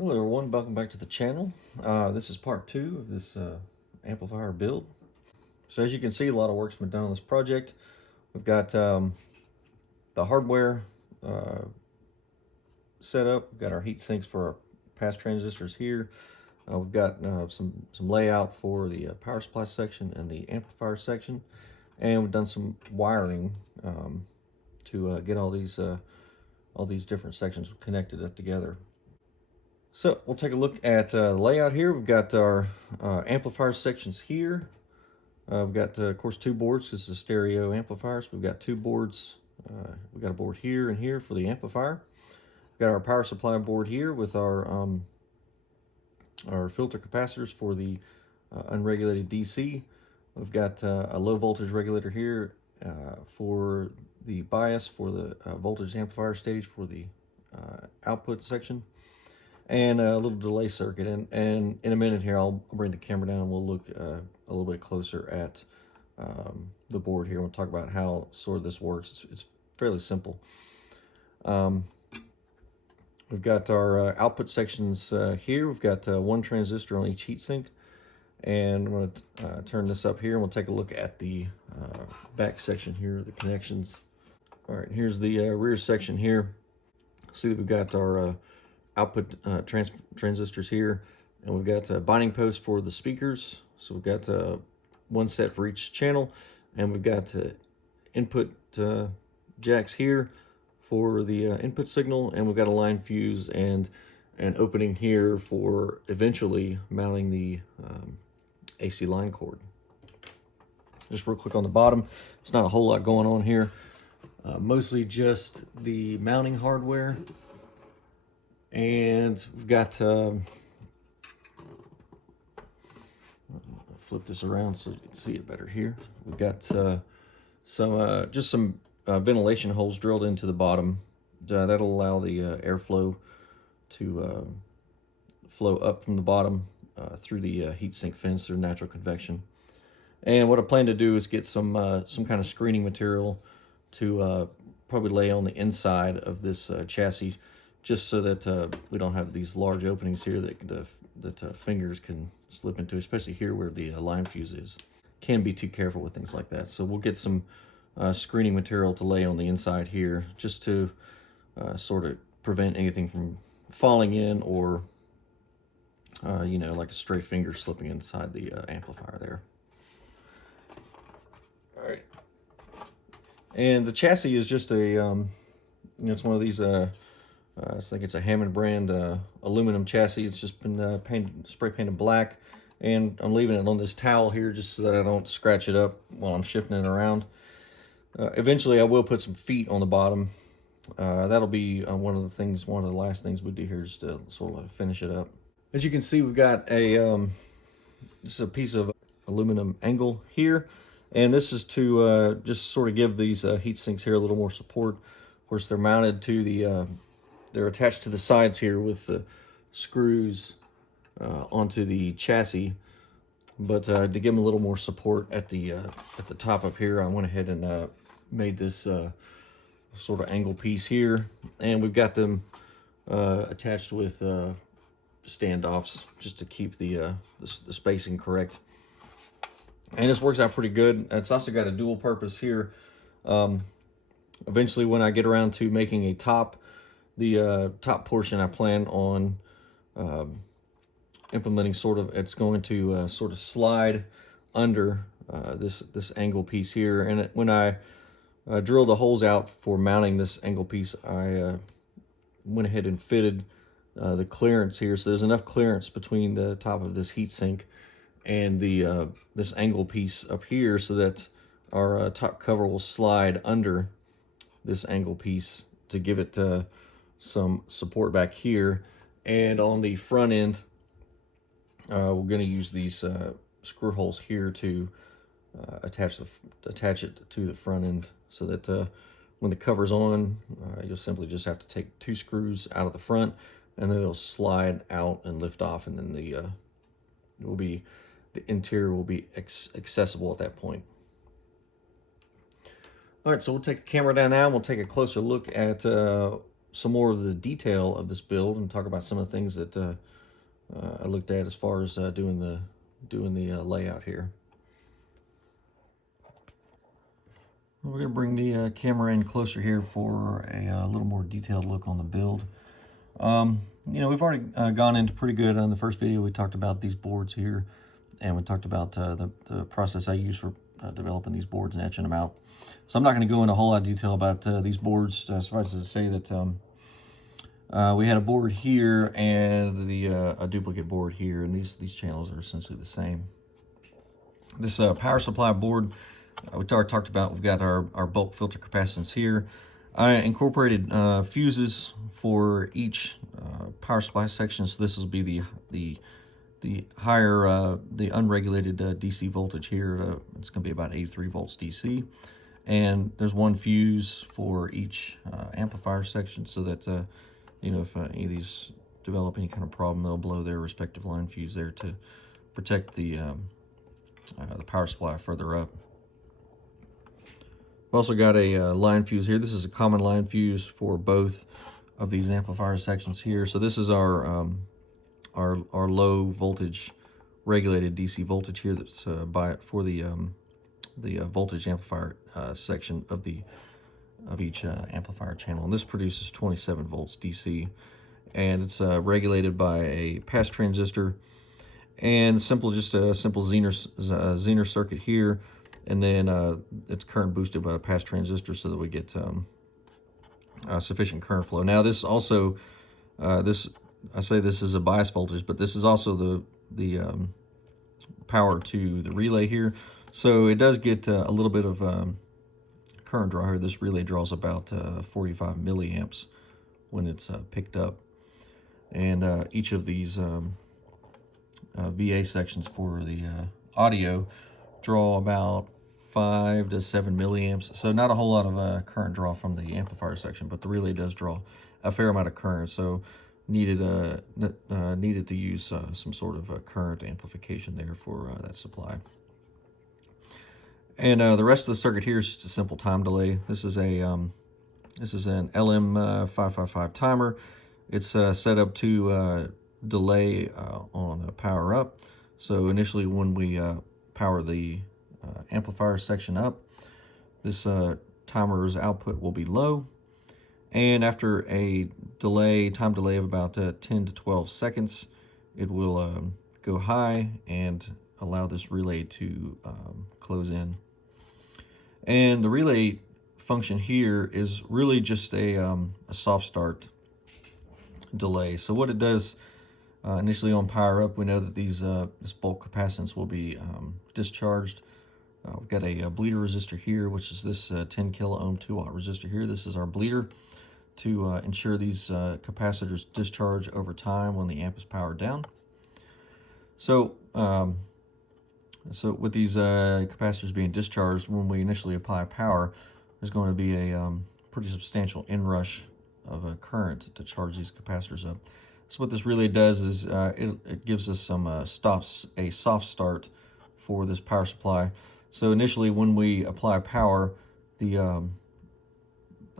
Hello everyone, welcome back to the channel. This is part 2 of this amplifier build. So as you can see, a lot of work's been done on this project. We've got the hardware set up. We've got our heat sinks for our pass transistors here. We've got some layout for the power supply section and the amplifier section. And we've done some wiring to get all these different sections connected up together. So we'll take a look at the layout here. We've got our amplifier sections here. We've got, of course, two boards. This is a stereo amplifier, so we've got two boards. We've got a board here and here for the amplifier. We've got our power supply board here with our filter capacitors for the unregulated DC. We've got a low voltage regulator here for the bias for the voltage amplifier stage for the output section, and a little delay circuit. And in a minute here, I'll bring the camera down and we'll look a little bit closer at the board here. We'll talk about how sort of this works. It's fairly simple. We've got our output sections here. We've got one transistor on each heatsink. And I'm going to turn this up here and we'll take a look at the back section here, the connections. All right, here's the rear section here. See that we've got our output transistors here, and we've got binding posts for the speakers. So we've got one set for each channel, and we've got input jacks here for the input signal, and we've got a line fuse and an opening here for eventually mounting the AC line cord. Just real quick on the bottom, there's not a whole lot going on here. Mostly just the mounting hardware. And we've got, flip this around so you can see it better here. We've got some ventilation holes drilled into the bottom. That'll allow the airflow to flow up from the bottom through the heatsink fins through natural convection. And what I plan to do is get some kind of screening material to probably lay on the inside of this chassis, just so that we don't have these large openings here that fingers can slip into, especially here where the line fuse is. Can't be too careful with things like that. So we'll get some screening material to lay on the inside here, just to sort of prevent anything from falling in, or you know, like a stray finger slipping inside the amplifier there. All right. And the chassis is just a, you know, it's one of these, I think it's a Hammond brand aluminum chassis. It's just been spray painted black, and I'm leaving it on this towel here just so that I don't scratch it up while I'm shifting it around. Eventually I will put some feet on the bottom. That'll be one of the last things we do here, just to sort of finish it up. As you can see, we've got a this is a piece of aluminum angle here, and this is to just sort of give these heat sinks here a little more support. Of course, they're mounted to the they're attached to the sides here with the screws onto the chassis, but to give them a little more support at the top up here, I went ahead and made this sort of angle piece here, and we've got them attached with standoffs just to keep the spacing correct. And this works out pretty good. It's also got a dual purpose here. Eventually, when I get around to making a top, the top portion I plan on implementing it's going to sort of slide under this angle piece here. And when I drilled the holes out for mounting this angle piece, I went ahead and fitted the clearance here, so there's enough clearance between the top of this heatsink and the this angle piece up here, so that our top cover will slide under this angle piece to give it some support back here. And on the front end, we're going to use these screw holes here to attach it to the front end, so that when the cover's on, you'll simply just have to take 2 screws out of the front, and then it'll slide out and lift off, and then the interior will be accessible at that point. All right, so we'll take the camera down now, and we'll take a closer look at some more of the detail of this build and talk about some of the things that I looked at as far as doing the layout here. We're going to bring the camera in closer here for a little more detailed look on the build. You know, we've already gone into pretty good on the first video. We talked about these boards here, and we talked about the process I use for developing these boards and etching them out. So I'm not going to go into a whole lot of detail about these boards. Suffice to say that we had a board here and a duplicate board here, and these channels are essentially the same. This power supply board we talked about, we've got our bulk filter capacitance here. I incorporated fuses for each power supply section, so this will be the higher, the unregulated DC voltage here. It's going to be about 83 volts DC, and there's one fuse for each amplifier section, so that you know, if any of these develop any kind of problem, they'll blow their respective line fuse there to protect the power supply further up. We've also got a line fuse here. This is a common line fuse for both of these amplifier sections here. So this is our low voltage regulated DC voltage here. That's for the voltage amplifier section of each amplifier channel. And this produces 27 volts DC, and it's regulated by a pass transistor and just a simple Zener circuit here. And then it's current boosted by a pass transistor so that we get sufficient current flow. Now this also, I say this is a bias voltage, but this is also the power to the relay here. So it does get a little bit of current draw here. This relay draws about 45 milliamps when it's picked up. And each of these VA sections for the audio draw about 5 to 7 milliamps, so not a whole lot of current draw from the amplifier section, but the relay does draw a fair amount of current, so needed to use some sort of current amplification there for that supply. And the rest of the circuit here is just a simple time delay. This is an LM555 timer. It's set up to delay on power up. So initially, when we power the amplifier section up, this timer's output will be low, and after a time delay of about 10 to 12 seconds, it will go high and allow this relay to close in. And the relay function here is really just a soft start delay. So what it does initially on power up, we know that this bulk capacitance will be discharged. We've got a bleeder resistor here, which is this 10 kilo ohm 2-watt resistor here. This is our bleeder to ensure these capacitors discharge over time when the amp is powered down. So, with these capacitors being discharged, when we initially apply power, there's going to be a pretty substantial inrush of current to charge these capacitors up. So what this relay does is it gives us a soft start for this power supply. So initially, when we apply power, the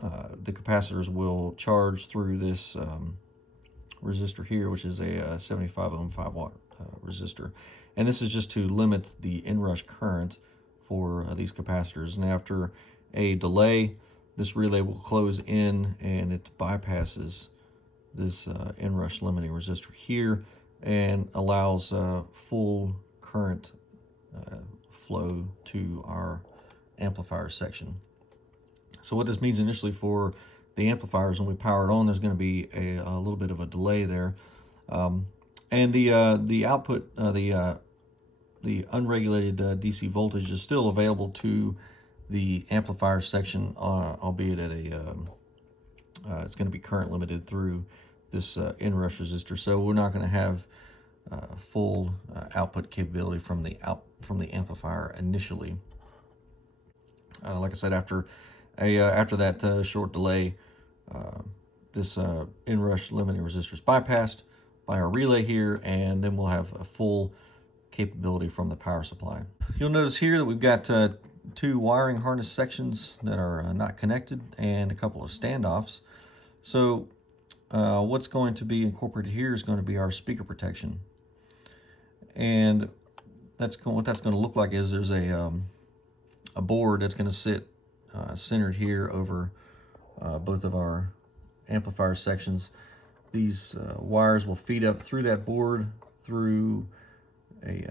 capacitors will charge through this resistor here, which is a 75 ohm 5-watt resistor. And this is just to limit the inrush current for these capacitors. And after a delay, this relay will close in and it bypasses this inrush limiting resistor here and allows full current flow to our amplifier section. So what this means initially for the amplifiers, when we power it on, there's going to be a little bit of a delay there, and the output, the unregulated DC voltage is still available to the amplifier section, albeit at it's going to be current limited through this inrush resistor. So we're not going to have full output capability from the amplifier initially. Like I said, after that short delay, this inrush limiting resistor is bypassed by our relay here, and then we'll have a full capability from the power supply. You'll notice here that we've got two wiring harness sections that are not connected and a couple of standoffs. So what's going to be incorporated here is going to be our speaker protection. And what that's going to look like is there's a board that's going to sit centered here over both of our amplifier sections. These wires will feed up through that board through a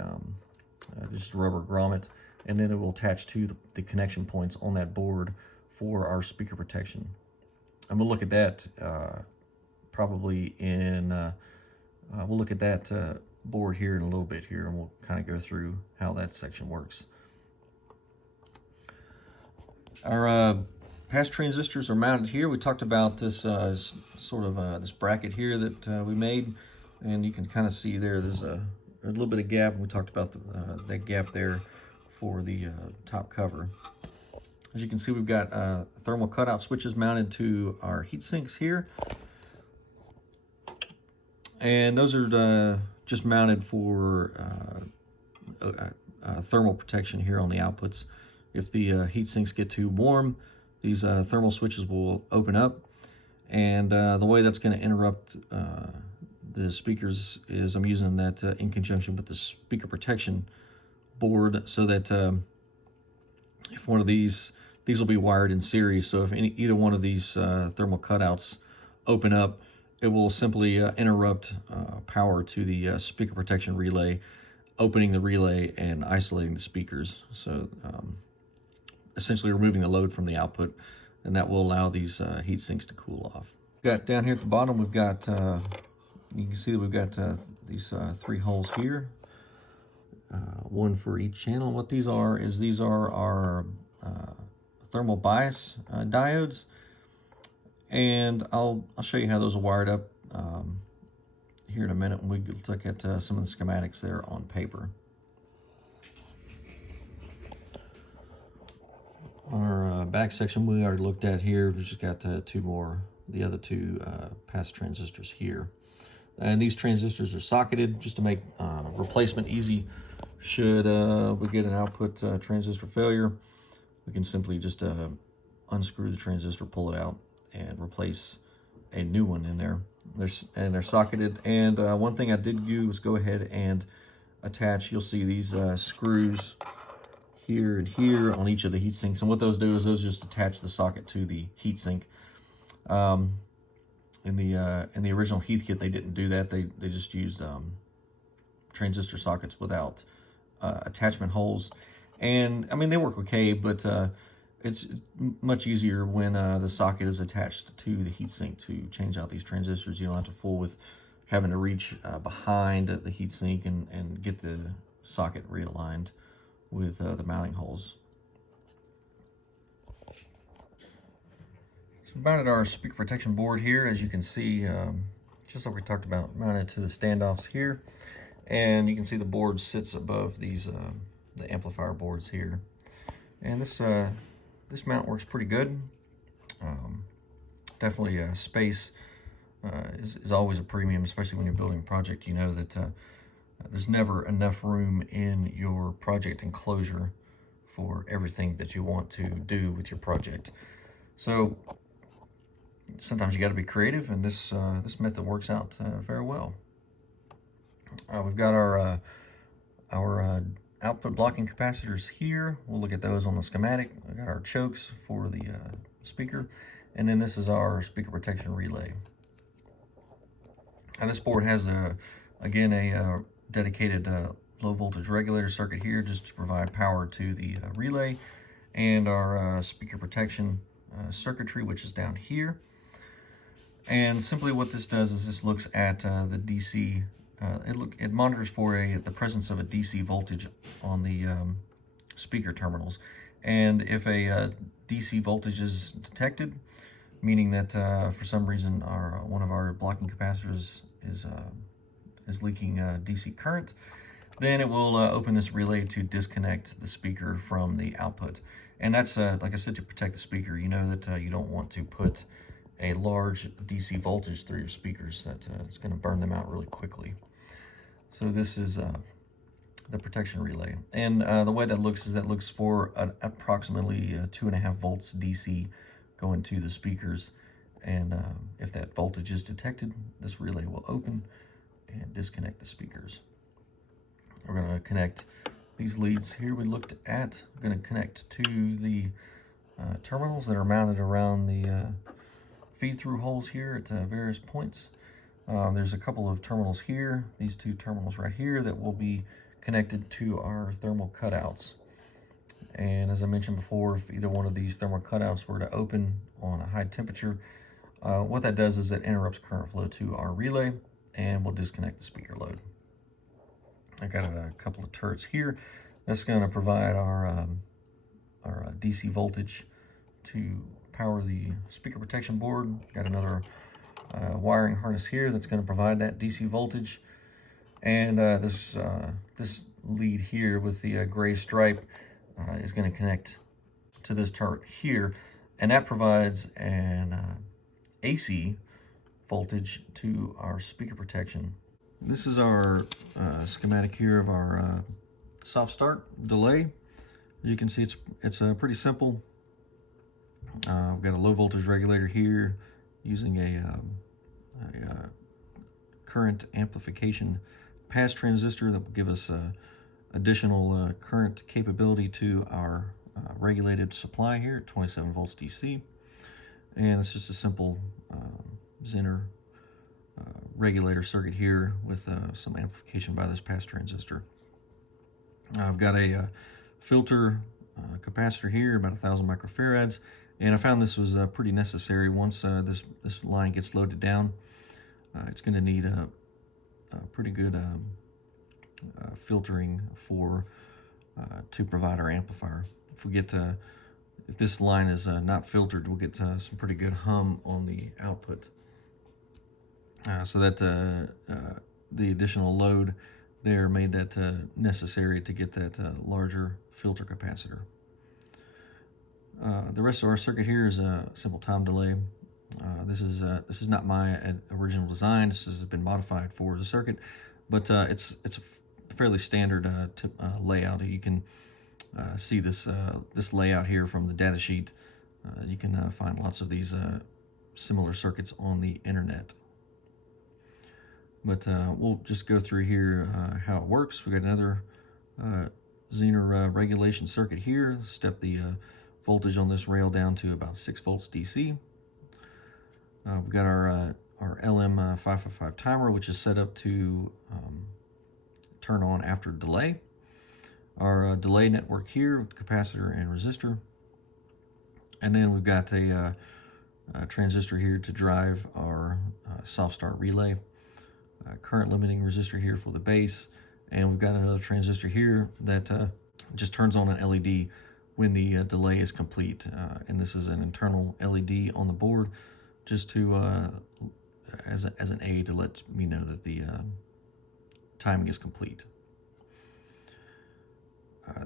just a rubber grommet, and then it will attach to the connection points on that board for our speaker protection. I'm gonna look at that probably in we'll look at that board here in a little bit here, and we'll kind of go through how that section works. Our pass transistors are mounted here. We talked about this sort of this bracket here that we made, and you can kind of see there's a little bit of gap, and we talked about that gap there for the top cover. As you can see, we've got thermal cutout switches mounted to our heat sinks here, and those are just mounted for thermal protection here on the outputs. If the heat sinks get too warm, these thermal switches will open up, and the way that's going to interrupt the speakers is I'm using that in conjunction with the speaker protection board, so that if one of these will be wired in series, so if either one of these thermal cutouts open up, it will simply interrupt power to the speaker protection relay, opening the relay and isolating the speakers. So essentially removing the load from the output, and that will allow these heat sinks to cool off. Got down here at the bottom, we've got you can see that we've got these 3 holes here, one for each channel. What these are is these are our thermal bias diodes, and I'll show you how those are wired up here in a minute when we look at some of the schematics there on paper. Our back section we already looked at here. We've just got the other two pass transistors here. And these transistors are socketed just to make replacement easy. Should we get an output transistor failure, we can simply just unscrew the transistor, pull it out, and replace a new one in there. They're socketed. And one thing I did do was go ahead and attach, you'll see these screws here and here on each of the heat sinks, and what those do is those just attach the socket to the heat sink. In the original heat kit, they didn't do that. They just used transistor sockets without attachment holes, and I mean they work okay, but it's much easier when the socket is attached to the heatsink to change out these transistors. You don't have to fool with having to reach behind the heatsink and get the socket realigned with the mounting holes. So we mounted our speaker protection board here, as you can see, just like we talked about, mounted to the standoffs here, and you can see the board sits above these the amplifier boards here, and this mount works pretty good. Definitely space is always a premium, especially when you're building a project. You know that there's never enough room in your project enclosure for everything that you want to do with your project. So sometimes you got to be creative, and this method works out very well. We've got our output blocking capacitors here. We'll look at those on the schematic. We've got our chokes for the speaker, and then this is our speaker protection relay. And this board has again a dedicated low voltage regulator circuit here, just to provide power to the relay, and our speaker protection circuitry, which is down here. And simply what this does is this looks at the DC. It monitors for the presence of a DC voltage on the speaker terminals, and if a DC voltage is detected, meaning that for some reason one of our blocking capacitors is leaking DC current, then it will open this relay to disconnect the speaker from the output. And that's like I said, to protect the speaker. You know that you don't want to put a large DC voltage through your speakers. That it's going to burn them out really quickly. So this is the protection relay, and the way that looks is that looks for approximately 2.5 volts DC going to the speakers, and if that voltage is detected, this relay will open and disconnect the speakers. We're going to connect these leads here we looked at. We're going to connect to the terminals that are mounted around the feed-through holes here at various points. There's a couple of terminals here, these two terminals right here, that will be connected to our thermal cutouts. And as I mentioned before, if either one of these thermal cutouts were to open on a high temperature, what that does is it interrupts current flow to our relay and will disconnect the speaker load. I got a couple of turrets here. That's going to provide our DC voltage to power the speaker protection board. Got another wiring harness here that's going to provide that DC voltage. And this lead here with the gray stripe is going to connect to this turret here, and that provides an AC voltage to our speaker protection. This is our schematic here of our soft start delay. As you can see, it's pretty simple. We've got a low voltage regulator here using a current amplification pass transistor that will give us additional current capability to our regulated supply here at 27 volts DC. And it's just a simple Zener regulator circuit here with some amplification by this pass transistor. I've got a filter capacitor here, about 1,000 microfarads, and I found this was pretty necessary. Once this line gets loaded down, it's going to need a pretty good filtering to provide our amplifier. If this line is not filtered, we'll get some pretty good hum on the output. So that the additional load there made that necessary to get that larger filter capacitor. The rest of our circuit here is a simple time delay. This is not my original design. This has been modified for the circuit, but it's a fairly standard layout. You can see this layout here from the data sheet. You can find lots of these similar circuits on the internet. But we'll just go through here how it works. We got another Zener regulation circuit here. Step the voltage on this rail down to about 6 volts DC. We've got our LM555 timer, which is set up to turn on after delay. Our delay network here, capacitor and resistor. And then we've got a transistor here to drive our soft start relay. Current limiting resistor here for the base, and we've got another transistor here that just turns on an LED when the delay is complete, and this is an internal LED on the board just to as an aid to let me know that the timing is complete.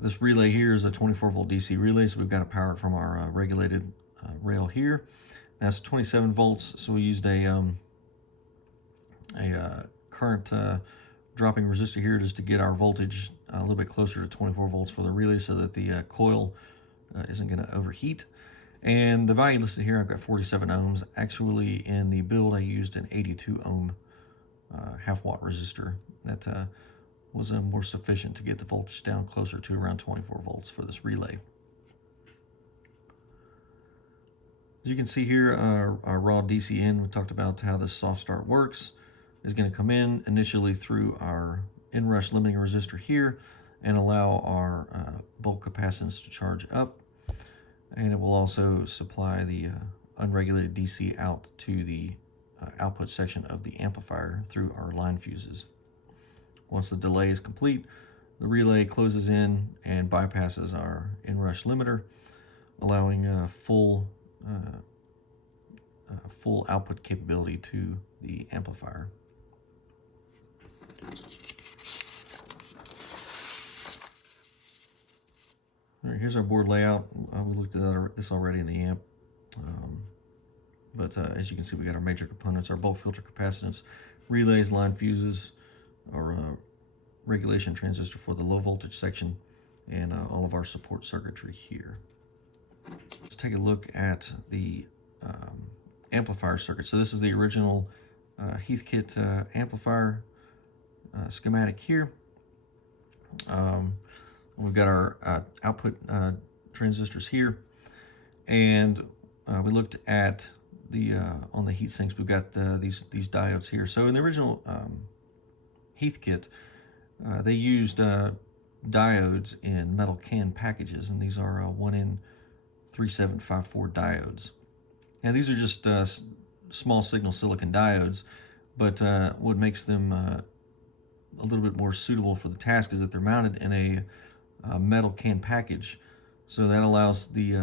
This relay here is a 24 volt DC relay, so we've got it powered from our regulated rail here. That's 27 volts, so we used a current dropping resistor here just to get our voltage a little bit closer to 24 volts for the relay so that the coil isn't going to overheat. And the value listed here, I've got 47 ohms. Actually, in the build, I used an 82 ohm half watt resistor. That was more sufficient to get the voltage down closer to around 24 volts for this relay. As you can see here, our raw DC in, we talked about how this soft start works, is going to come in initially through our inrush limiting resistor here and allow our bulk capacitance to charge up. And it will also supply the unregulated DC out to the output section of the amplifier through our line fuses. Once the delay is complete, the relay closes in and bypasses our inrush limiter, allowing full output capability to the amplifier. All right, here's our board layout. We looked at this already in the amp, but as you can see, we got our major components: our bulk filter capacitance, relays, line fuses, our regulation transistor for the low voltage section, and all of our support circuitry here. Let's take a look at the amplifier circuit. So this is the original Heathkit amplifier schematic here. We've got our output transistors here, and we looked at the on the heat sinks. We've got these diodes here. So in the original Heathkit, they used diodes in metal can packages, and these are 1N3754 diodes. And these are just small signal silicon diodes, but what makes them a little bit more suitable for the task is that they're mounted in a metal can package, so that allows the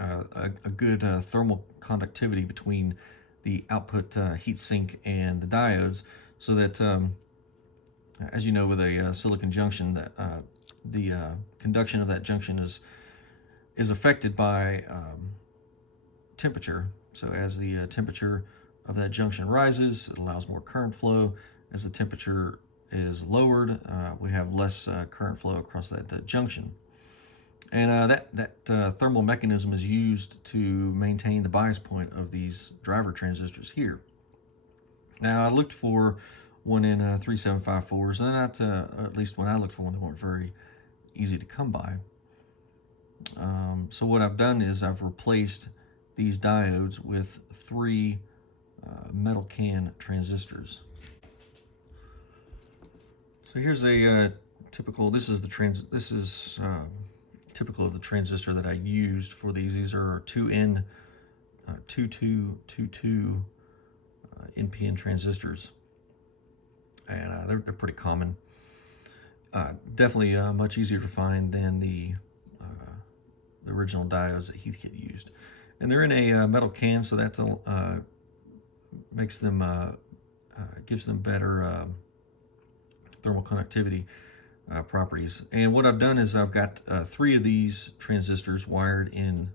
a good thermal conductivity between the output heatsink and the diodes, so that as you know, with a silicon junction, the conduction of that junction is affected by temperature. So as the temperature of that junction rises, it allows more current flow. As the temperature is lowered, we have less current flow across that junction. And that thermal mechanism is used to maintain the bias point of these driver transistors here. Now, I looked for 1N3754s, and not, at least when I looked for one, they weren't very easy to come by. So what I've done is I've replaced these diodes with 3 metal can transistors. So here's a typical. This is typical of the transistor that I used for these. These are 2N2222 NPN transistors, and they're pretty common. Definitely much easier to find than the original diodes that Heathkit used. And they're in a metal can, so that makes them gives them better thermal conductivity properties. And what I've done is I've got 3 of these transistors wired in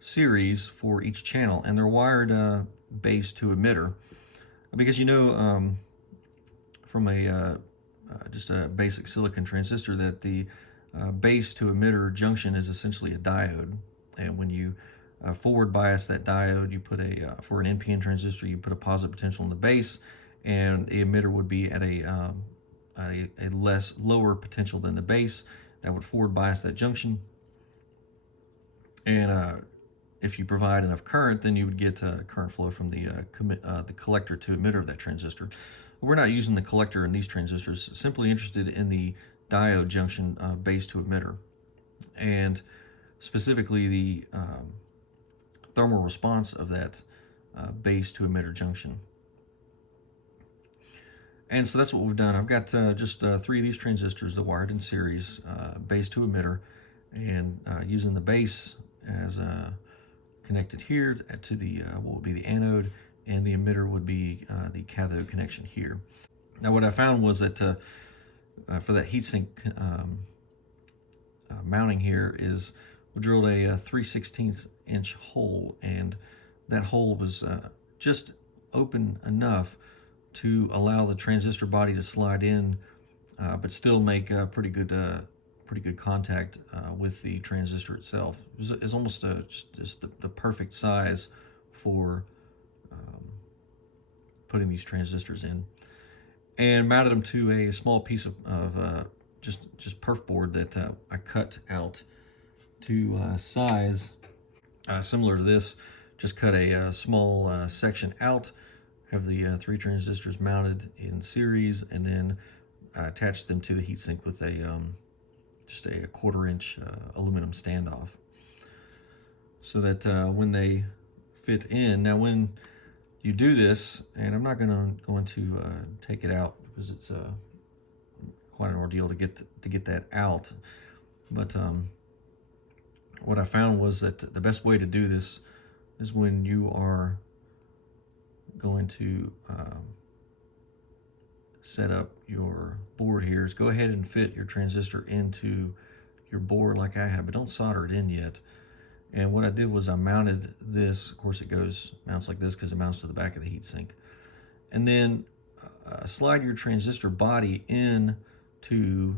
series for each channel, and they're wired base to emitter, because you know from a just a basic silicon transistor that the base to emitter junction is essentially a diode. And when you forward bias that diode, you put for an NPN transistor, you put a positive potential in the base, and the emitter would be at a lower potential than the base. That would forward bias that junction. And if you provide enough current, then you would get current flow from the collector to emitter of that transistor. We're not using the collector in these transistors, simply interested in the diode junction base to emitter, and specifically the thermal response of that base to emitter junction. And so that's what we've done. I've got just 3 of these transistors that wired in series, base to emitter, and using the base as connected here to the what would be the anode, and the emitter would be the cathode connection here. Now, what I found was that for that heatsink mounting here is we drilled a 3/16 inch hole, and that hole was just open enough to allow the transistor body to slide in, but still make pretty good contact with the transistor itself. It's almost just the perfect size for putting these transistors in, and mounted them to a small piece of just perf board that I cut out to size similar to this. Just cut a small section out, have the 3 transistors mounted in series, and then attach them to the heatsink with just a 1/4 inch aluminum standoff, so that when they fit in. Now, when you do this, and I'm not going to take it out because it's quite an ordeal to get that out, but what I found was that the best way to do this is when you are going to set up your board here, is go ahead and fit your transistor into your board like I have, but don't solder it in yet. And what I did was I mounted this. Of course, it mounts like this because it mounts to the back of the heatsink. And then slide your transistor body in to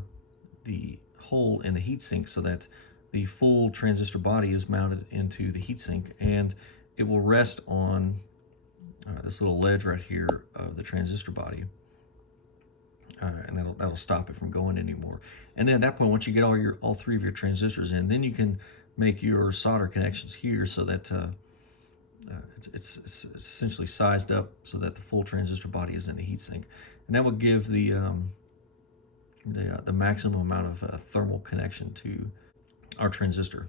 the hole in the heatsink so that the full transistor body is mounted into the heatsink. And it will rest on this little ledge right here of the transistor body. And that'll stop it from going anymore. And then at that point, once you get all three of your transistors in, then you can make your solder connections here so that it's essentially sized up so that the full transistor body is in the heatsink, and that will give the maximum amount of thermal connection to our transistor.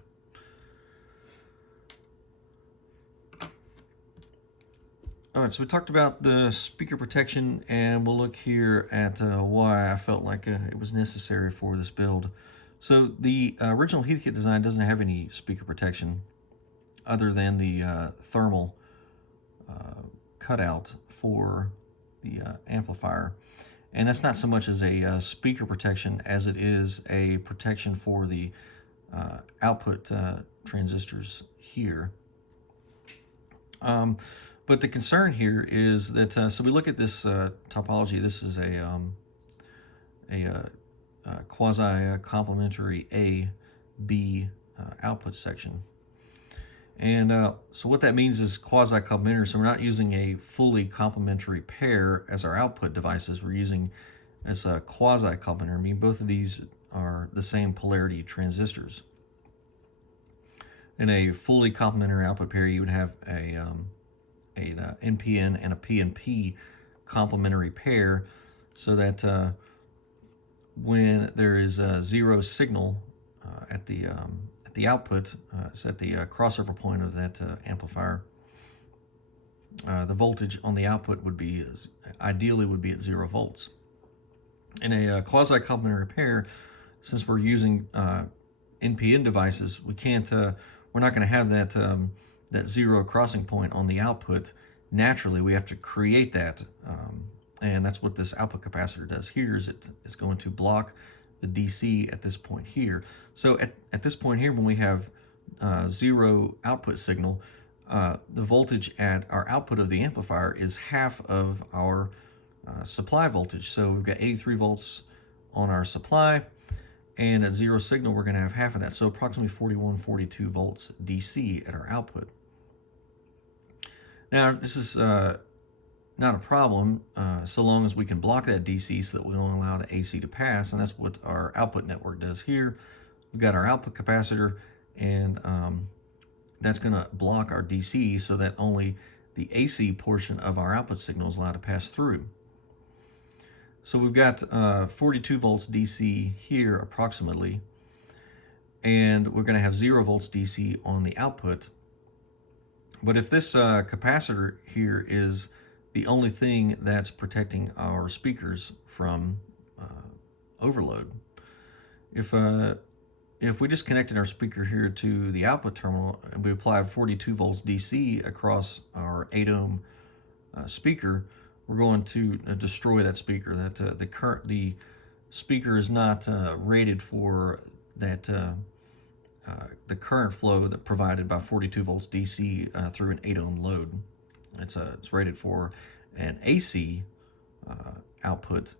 All right, so we talked about the speaker protection, and we'll look here at why I felt like it was necessary for this build. So the original heatkit design doesn't have any speaker protection other than the thermal cutout for the amplifier. And that's not so much as a speaker protection as it is a protection for the output transistors here. But the concern here is that, so we look at this topology. This is a quasi-complementary A-B output section. And so what that means is quasi-complementary. So we're not using a fully complementary pair as our output devices. We're using as a quasi-complementary. I mean, both of these are the same polarity transistors. In a fully complementary output pair, you would have an NPN and a PNP complementary pair, so that when there is a zero signal at the output, it's at the crossover point of that amplifier, the voltage on the output would be ideally at 0 volts. In a quasi-complementary pair, since we're using NPN devices, we can't. We're not going to have that zero crossing point on the output naturally. We have to create that, and that's what this output capacitor does here. Is it's going to block the DC at this point here. So at this point here, when we have zero output signal, the voltage at our output of the amplifier is half of our supply voltage. So we've got 83 volts on our supply, and at zero signal, we're going to have half of that. So approximately 41, 42 volts DC at our output. Now, this is not a problem so long as we can block that DC so that we don't allow the AC to pass, and that's what our output network does here. We've got our output capacitor, and that's going to block our DC so that only the AC portion of our output signal is allowed to pass through. So we've got 42 volts DC here approximately, and we're going to have 0 volts DC on the output. But if this capacitor here is the only thing that's protecting our speakers from overload, if we just connected our speaker here to the output terminal and we applied 42 volts DC across our 8 ohm speaker, we're going to destroy that speaker. That the speaker is not rated for that the current flow that provided by 42 volts DC through an 8 ohm load. It's rated for an AC output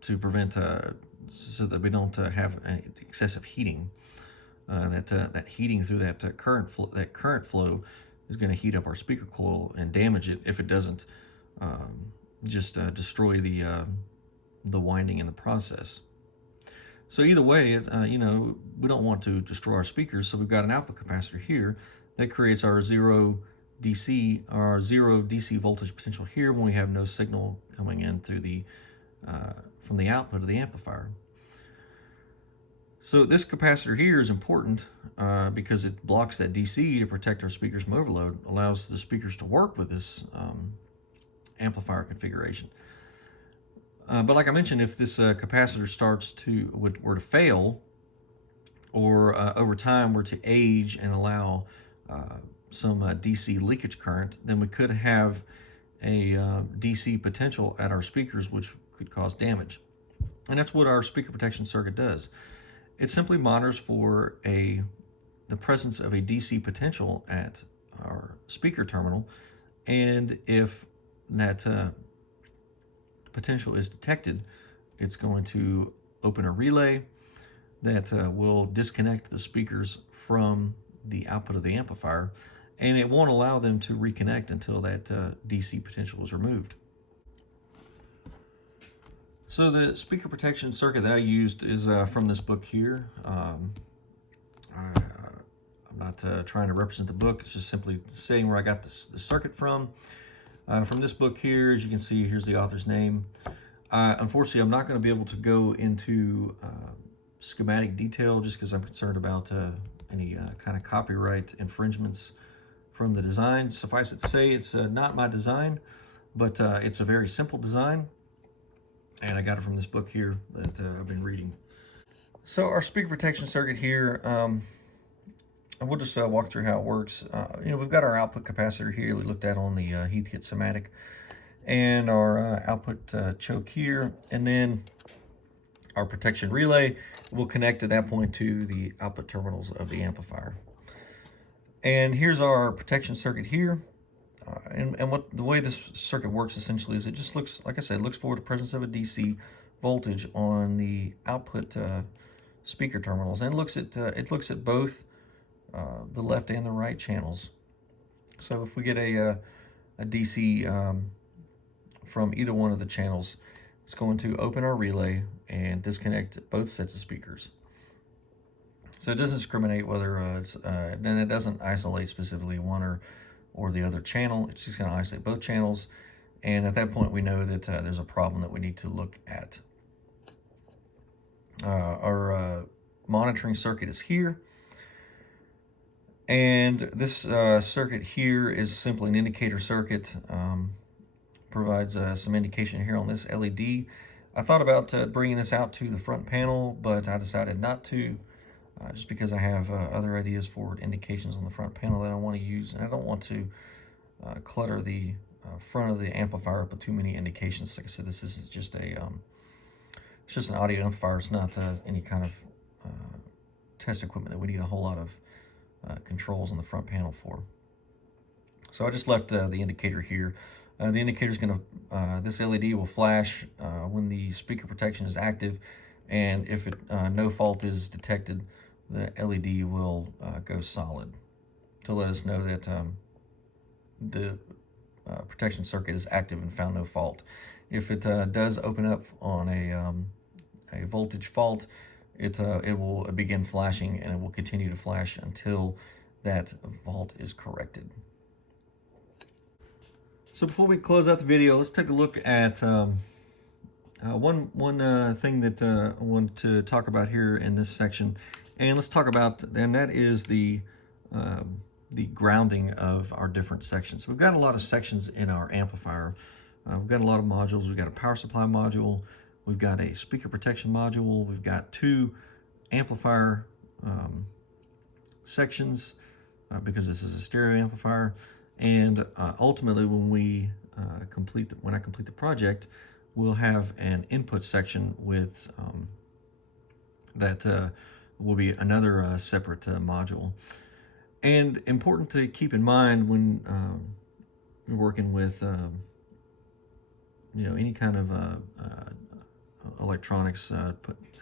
to prevent so that we don't have excessive heating. That heating through that current flow is going to heat up our speaker coil and damage it if it doesn't just destroy the winding in the process. So either way, we don't want to destroy our speakers, so we've got an output capacitor here that creates our zero DC voltage potential here when we have no signal coming in through from the output of the amplifier. So this capacitor here is important because it blocks that DC to protect our speakers from overload, allows the speakers to work with this amplifier configuration. But like I mentioned, if this capacitor were to fail, or over time were to age and allow some DC leakage current, then we could have a DC potential at our speakers, which could cause damage. And that's what our speaker protection circuit does. It simply monitors for the presence of a DC potential at our speaker terminal, and if that potential is detected, it's going to open a relay that will disconnect the speakers from the output of the amplifier, and it won't allow them to reconnect until that DC potential is removed. So the speaker protection circuit that I used is from this book here. I'm not trying to represent the book, it's just simply saying where I got the circuit from. From this book here, as you can see, here's the author's name. Unfortunately, I'm not going to be able to go into schematic detail just because I'm concerned about any kind of copyright infringements from the design. Suffice it to say, it's not my design, but it's a very simple design, and I got it from this book here that I've been reading. So our speaker protection circuit here, we'll just walk through how it works. We've got our output capacitor here we looked at on the Heathkit Schematic, and our output choke here, and then our protection relay will connect at that point to the output terminals of the amplifier. And here's our protection circuit here. And what the way this circuit works essentially is it just looks, like I said, looks for the presence of a DC voltage on the output speaker terminals, and it looks at both the left and the right channels. So if we get a DC from either one of the channels, it's going to open our relay and disconnect both sets of speakers. So it doesn't discriminate whether then it doesn't isolate specifically one or the other channel. It's just going to isolate both channels, and at that point we know that there's a problem that we need to look at. Our monitoring circuit is here, and this circuit here is simply an indicator circuit. Provides some indication here on this LED. I thought about bringing this out to the front panel, but I decided not to, just because I have other ideas for indications on the front panel that I want to use, and I don't want to clutter the front of the amplifier up with too many indications. Like I said, this is just it's just an audio amplifier. It's not any kind of test equipment that we need a whole lot of controls on the front panel for. So I just left the indicator here. The indicator is going to, this LED will flash when the speaker protection is active, and if no fault is detected, the LED will go solid to let us know that the protection circuit is active and found no fault. If it does open up on a voltage fault, it will begin flashing, and it will continue to flash until that fault is corrected. So before we close out the video, let's take a look at one thing that I wanted to talk about here in this section, and let's talk about, and that is the grounding of our different sections. We've got a lot of sections in our amplifier. We've got a lot of modules. We've got a power supply module. We've got a speaker protection module. We've got two amplifier sections because this is a stereo amplifier. And ultimately, when I complete the project, we'll have an input section with that will be another separate module. And important to keep in mind when you're working with any kind of electronics,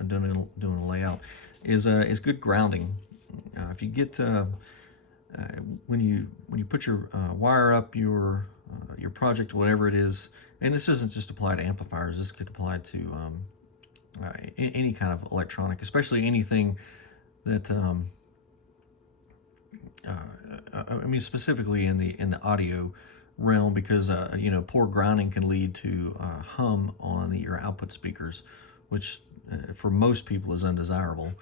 doing a layout, is good grounding. If you get when you put your wire up your project, whatever it is, and this doesn't just apply to amplifiers, this could apply to any kind of electronic, especially anything that I mean specifically in the audio realm, because poor grounding can lead to hum on your output speakers, which for most people is undesirable.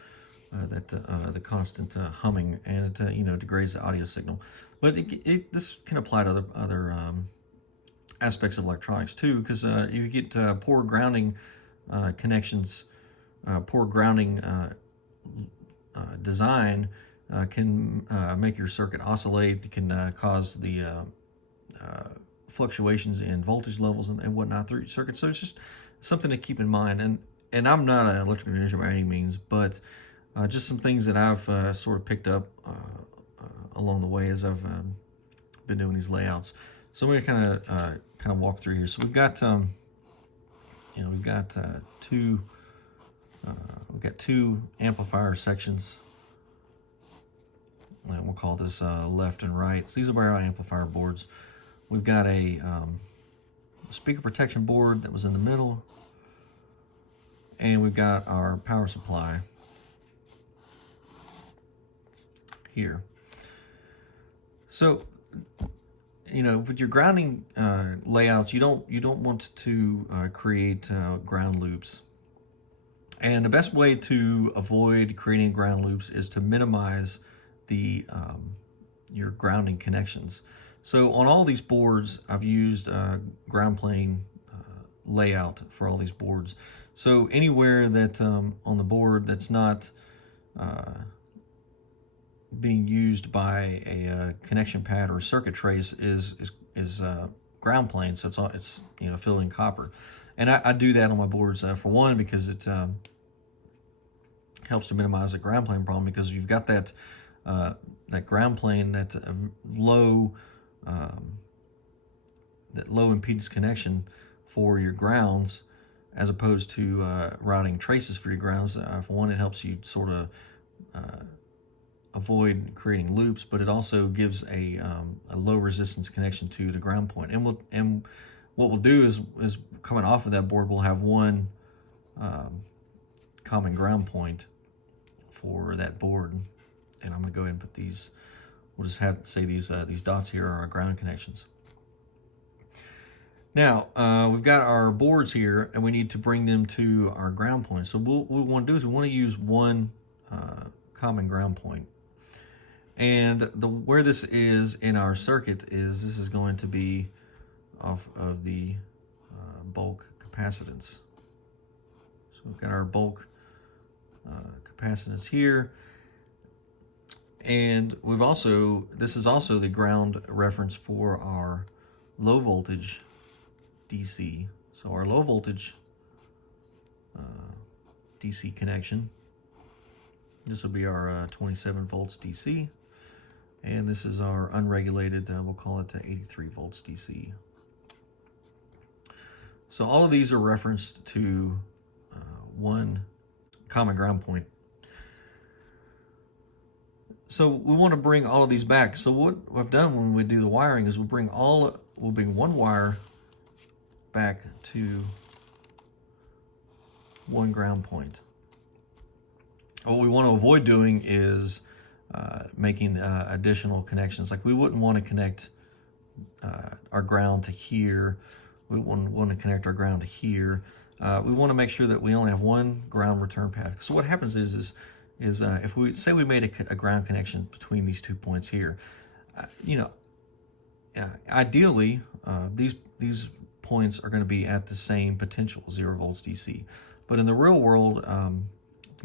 The constant humming, and it degrades the audio signal. But this can apply to other aspects of electronics too, because you get poor grounding connections, poor grounding design can make your circuit oscillate. It can cause the fluctuations in voltage levels and whatnot through your circuit. So it's just something to keep in mind. And I'm not an electrical engineer by any means, but just some things that I've sort of picked up along the way as I've been doing these layouts. So I'm going to kind of walk through here. So we've got two amplifier sections we'll call this left and right. So these are our amplifier boards. We've got a speaker protection board that was in the middle, and we've got our power supply here. So, you know, with your grounding layouts, you don't want to create ground loops. And the best way to avoid creating ground loops is to minimize the your grounding connections. So on all these boards, I've used ground plane layout for all these boards. So anywhere that on the board that's not being used by a connection pad or a circuit trace is ground plane. So it's you know, filled in copper, and I do that on my boards for one, because it helps to minimize the ground plane problem, because you've got that that ground plane, that low impedance connection for your grounds, as opposed to routing traces for your grounds. For one, it helps you sort of avoid creating loops, but it also gives a low resistance connection to the ground point. And what we'll do is coming off of that board, we'll have one common ground point for that board. And I'm going to go ahead and put these. We'll just have say these dots here are our ground connections. Now we've got our boards here, and we need to bring them to our ground point. So what we want to do is we want to use one common ground point. And where this is in our circuit is this is going to be off of the bulk capacitance. So we've got our bulk capacitance here. And we've also, this is also the ground reference for our low voltage DC. So our low voltage DC connection, this will be our 27 volts DC. And this is our unregulated, we'll call it 83 volts DC. So all of these are referenced to one common ground point. So we want to bring all of these back. So what I've done when we do the wiring is we'll bring one wire back to one ground point. What we want to avoid doing is making additional connections. Like we wouldn't want to connect our ground to here. We wouldn't want to connect our ground to here. We want to make sure that we only have one ground return path. So what happens is if we say we made a ground connection between these 2 points here, you know, ideally these points are going to be at the same potential, 0 volts DC. But in the real world,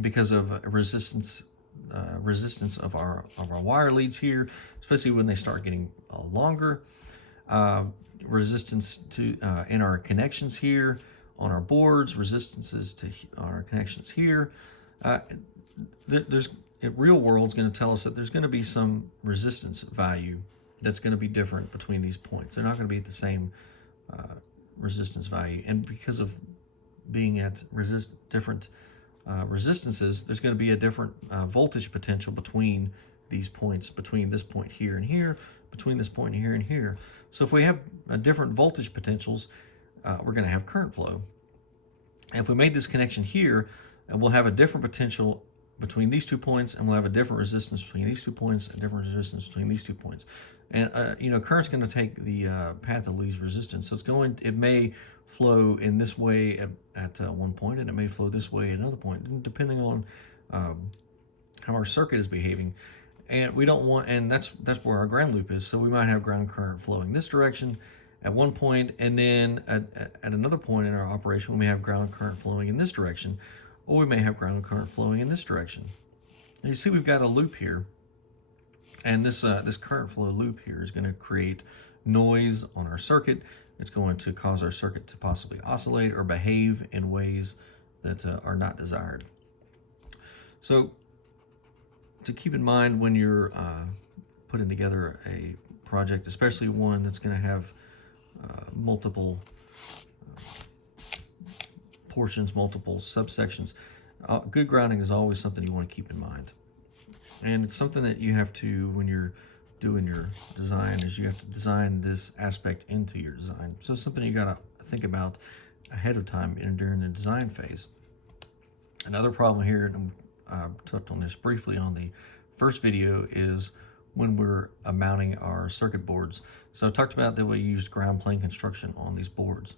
because of resistance of our wire leads here, especially when they start getting longer, resistance to in our connections here on our boards, resistances to our connections here. There's real world is going to tell us that there's going to be some resistance value that's going to be different between these points. They're not going to be at the same resistance value, and because of being at different resistances, there's going to be a different voltage potential between these points, between this point here and here, between this point here and here. So if we have different voltage potentials, we're going to have current flow. And if we made this connection here, we'll have a different potential between these 2 points, and we'll have a different resistance between these 2 points, and different resistance between these 2 points. And you know, current's going to take the path of least resistance. So it may flow in this way at one point, and it may flow this way at another point, depending on how our circuit is behaving. And we don't want, and that's where our ground loop is. So we might have ground current flowing this direction at one point, and then at another point in our operation, we may have ground current flowing in this direction, or we may have ground current flowing in this direction. And you see we've got a loop here, and this current flow loop here is going to create noise on our circuit. It's going to cause our circuit to possibly oscillate or behave in ways that are not desired. So to keep in mind when you're putting together a project, especially one that's going to have multiple portions, multiple subsections, good grounding is always something you want to keep in mind. And it's something that you have to, when you're doing your design, is you have to design this aspect into your design. So it's something you gotta think about ahead of time during the design phase. Another problem here, and I touched on this briefly on the first video, is when we're mounting our circuit boards. So I talked about that we used ground plane construction on these boards.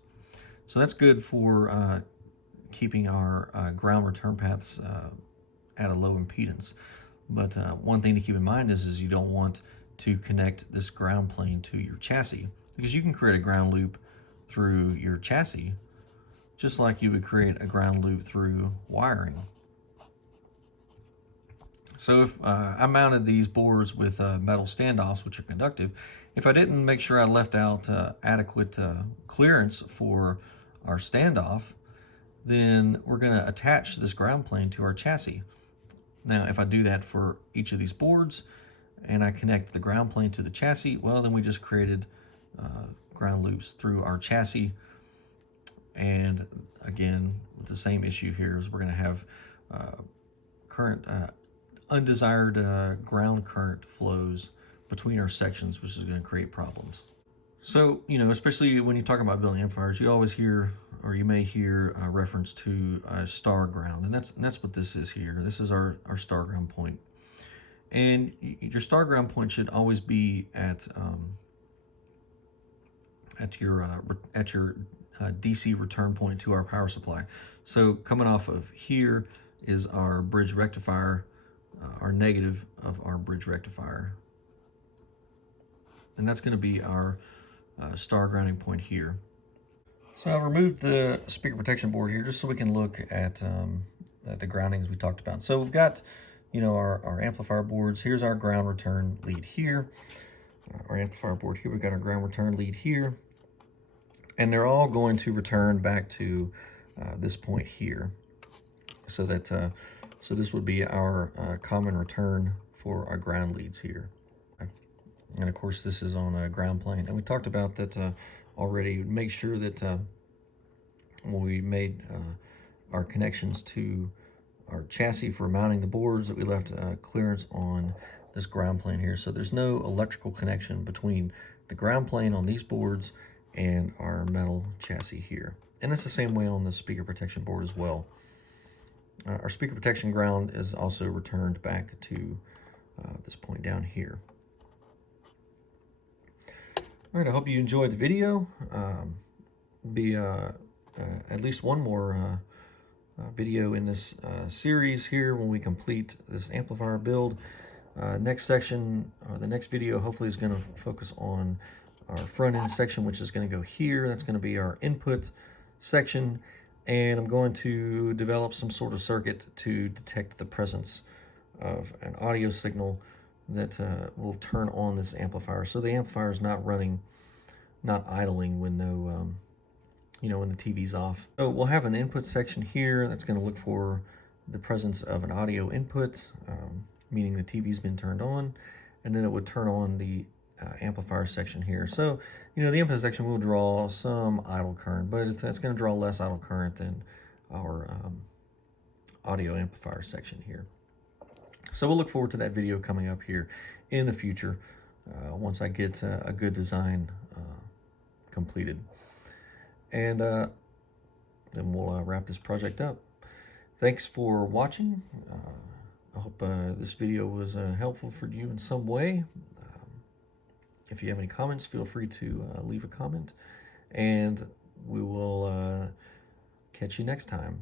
So that's good for keeping our ground return paths at a low impedance. But one thing to keep in mind is you don't want to connect this ground plane to your chassis, because you can create a ground loop through your chassis just like you would create a ground loop through wiring. So if I mounted these boards with metal standoffs, which are conductive, if I didn't make sure I left out adequate clearance for our standoff, then we're going to attach this ground plane to our chassis. Now, if I do that for each of these boards and I connect the ground plane to the chassis, well, then we just created ground loops through our chassis. And again, the same issue here is we're going to have current undesired ground current flows between our sections, which is going to create problems. So, especially when you talk about building amplifiers, you always hear, or you may hear a reference to star ground, and that's what this is here. This is our star ground point. And your star ground point should always be at your DC return point to our power supply. So coming off of here is our bridge rectifier, our negative of our bridge rectifier. And that's going to be our star grounding point here. So I've removed the speaker protection board here just so we can look at the groundings we talked about. So we've got, our amplifier boards. Here's our ground return lead here. Our amplifier board here, we've got our ground return lead here. And they're all going to return back to this point here. So that so this would be our common return for our ground leads here. And of course, this is on a ground plane. And we talked about that already. Make sure that when we made our connections to our chassis for mounting the boards, that we left clearance on this ground plane here. So there's no electrical connection between the ground plane on these boards and our metal chassis here. And it's the same way on the speaker protection board as well. Our speaker protection ground is also returned back to this point down here. All right, I hope you enjoyed the video. Be at least one more video in this series here when we complete this amplifier build. Next section, the next video, hopefully is going to focus on our front end section, which is going to go here. That's going to be our input section. And I'm going to develop some sort of circuit to detect the presence of an audio signal that will turn on this amplifier. So the amplifier is not running, not idling when no, when the TV's off. So we'll have an input section here that's going to look for the presence of an audio input, meaning the TV's been turned on, and then it would turn on the amplifier section here. So, the input section will draw some idle current, but it's going to draw less idle current than our audio amplifier section here. So we'll look forward to that video coming up here in the future once I get a good design completed. And then we'll wrap this project up. Thanks for watching. I hope this video was helpful for you in some way. If you have any comments, feel free to leave a comment, and we will catch you next time.